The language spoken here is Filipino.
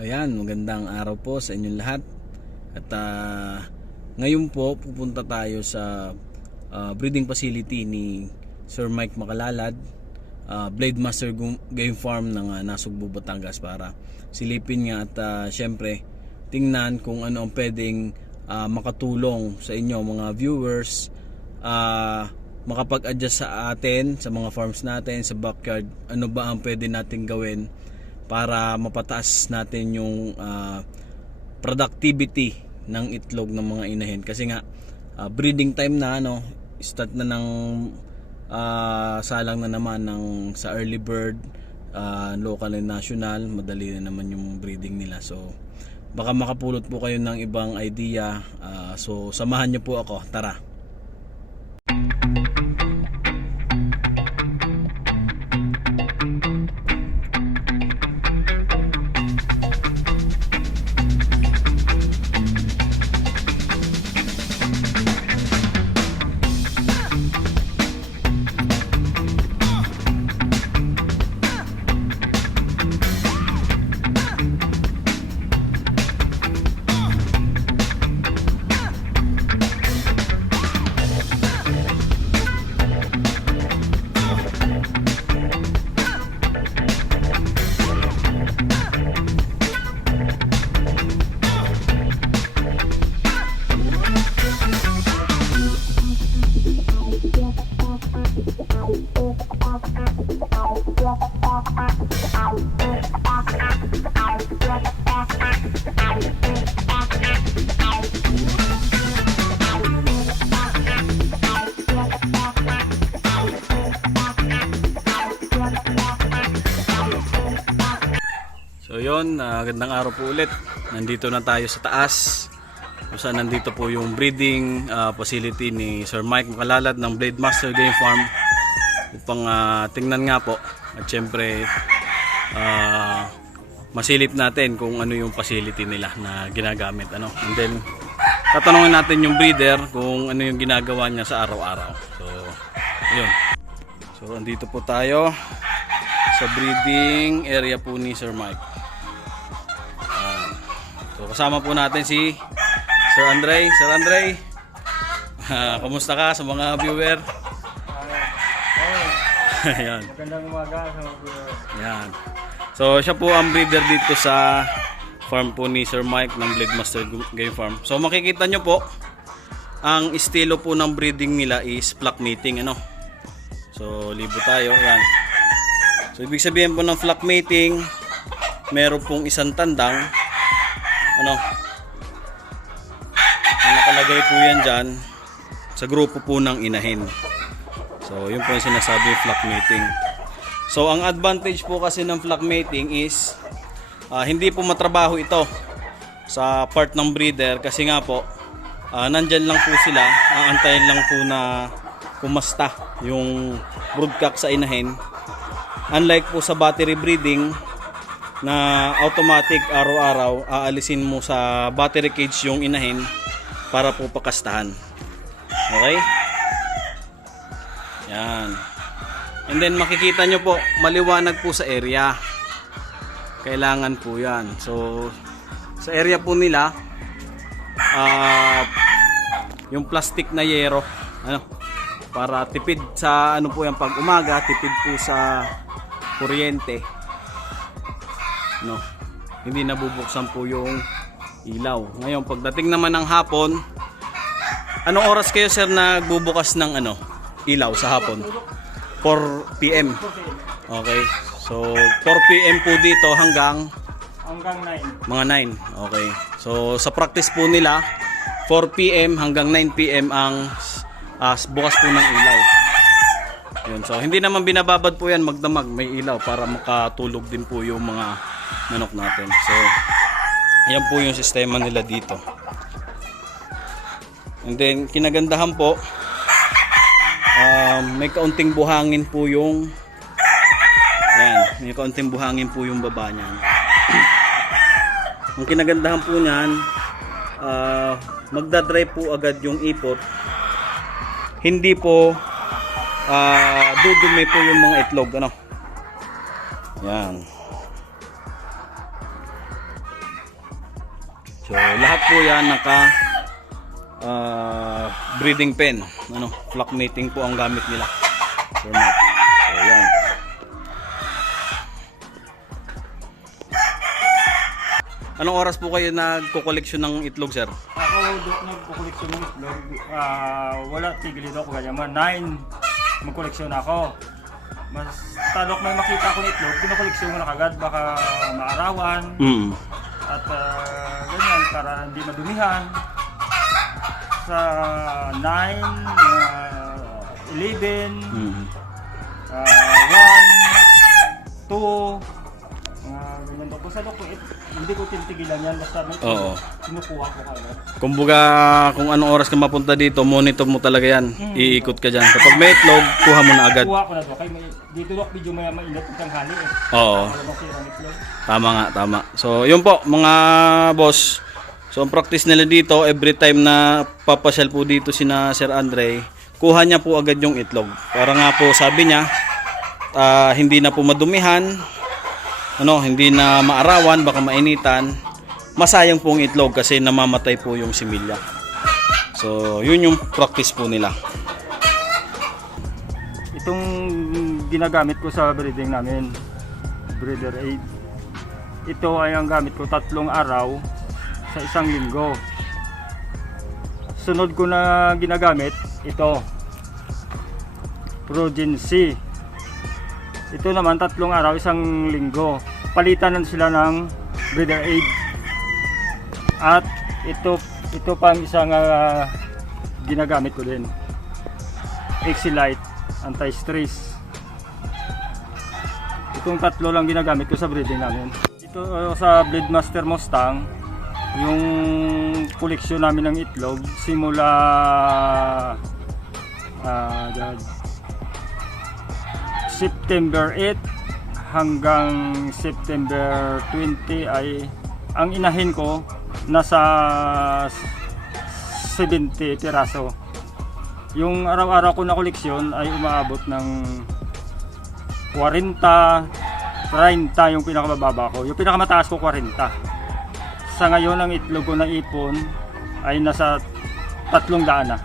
Ayan, magandang araw po sa inyong lahat. At ngayon po pupunta tayo sa breeding facility ni Sir Mike Makalalad, Blade Master Game Farm ng Nasugbu, Batangas, para silipin nga at syempre tingnan kung ano ang pwedeng makatulong sa inyo mga viewers, makapag-adjust sa atin, sa mga farms natin, sa backyard. Ano ba ang pwede natin gawin para mapataas natin yung productivity ng itlog ng mga inahin, kasi nga breeding time na, start na ng salang na naman ng sa early bird, local and national, madali na naman yung breeding nila. So baka makapulot po kayo ng ibang idea, so samahan niyo po ako, tara. So yun, gandang araw po ulit. Nandito na tayo sa taas, kung saan nandito po yung breeding facility ni Sir Mike Makalalad ng Blade Master Game Farm, upang tingnan nga po at syempre masilip natin kung ano yung facility nila na ginagamit, and then tatanungin natin yung breeder kung ano yung ginagawa niya sa araw-araw. So yun, so andito po tayo sa breeding area po ni Sir Mike. So kasama po natin si Sir Andre. Sir Andre, kumusta ka sa mga viewer? Ayan. Magandang umaga sa mga viewer. Ayan. So siya po ang breeder dito sa farm po ni Sir Mike ng Blade Master Game Farm. So makikita nyo po, ang estilo po ng breeding nila is flock mating, So libo tayo, yan. So ibig sabihin po ng flock mating, meron pong isang tandang, ang nakalagay po yan dyan sa grupo po ng inahin. So yun po yung sinasabi flock mating. So ang advantage po kasi ng flock mating is hindi po matrabaho ito sa part ng breeder, kasi nga po nandyan lang po sila, aantayin lang po na pumasta yung broodcock sa inahin. Unlike po sa battery breeding na automatic araw-araw aalisin mo sa battery cage yung inahin para po pakastahan. Okay? Yan. And then makikita nyo po, maliwanag po sa area. Kailangan po yan. So sa area po nila, yung plastic na yero, para tipid sa po yan pag umaga, tipid po sa kuryente. Hindi nabubuksan po yung ilaw. Ngayon pagdating naman ng hapon, anong oras kayo sir nagbubukas ng ilaw sa hapon? 4 PM. Okay. So 4 PM po dito hanggang 9. mga 9. Okay. So sa practice po nila, 4 PM hanggang 9 PM ang bukas po ng ilaw. Yun. So hindi naman binababad po yan magdamag, may ilaw para makatulog din po yung mga manok natin. So yan po yung sistema nila dito. And then kinagandahan po, may kaunting buhangin po yung may kaunting buhangin po yung baba niyan. Ang kinagandahan po niyan, magdadry po agad yung ipot. Hindi po dudumi po yung mga itlog, Yan. So lahat po yan naka breeding pen, flock mating po ang gamit nila. So yan. Anong oras po kayo nagko-collection ng itlog, sir? Ako nagkukoleksyon ng itlog. Wala tigil dito ako ganyan man. 9 magkoleksyon ako. Mas talok may makita ko ng itlog, kinukoleksyon mo na kagad baka maarawan. At ganyan para hindi madumihan. Sa 9, 11, 1, 2, ganyan to. Kung sa loko, hindi ko tinitigilan yan. Basta kinukuha ko kagad. Kumbaga, kung anong oras ka mapunta dito, monitor mo talaga yan. Iikot ka dyan. Kapag may itlog, kuha mo na agad. Kuha ko na to. Kaya dito lock video maya mainit ang tanghali eh. Oo. Alam ko yung itlog. Tama nga, tama. So, yun po, mga boss. So, ang practice nila dito, every time na papasyal po dito sina Sir Andre, kuha niya po agad yung itlog. Para nga po, sabi niya, hindi na po madumihan, hindi na maarawan, baka mainitan. Masayang po ang itlog kasi namamatay po yung similya. So, yun yung practice po nila. Itong ginagamit ko sa breeding namin, breeder aid. Ito ay ang gamit ko 3 araw sa 1 linggo. Sunod ko na ginagamit, ito, Progency. Ito naman 3 araw, 1 linggo. Palitan na sila ng breeder aid. At ito pang isang ginagamit ko din, Exilite Anti-Stress. Itong 3 lang ginagamit ko sa breeding namin. Ito sa Bleedmaster Mustang, yung koleksyon namin ng itlog simula September 8 hanggang September 20 ay ang inahin ko nasa 70 piraso. Yung araw-araw ko na koleksyon ay umaabot ng 40, 30 yung pinakamababa ko. Yung pinakamataas ko 40. Sa ngayon ang itlog ko na ipon ay nasa 300 na.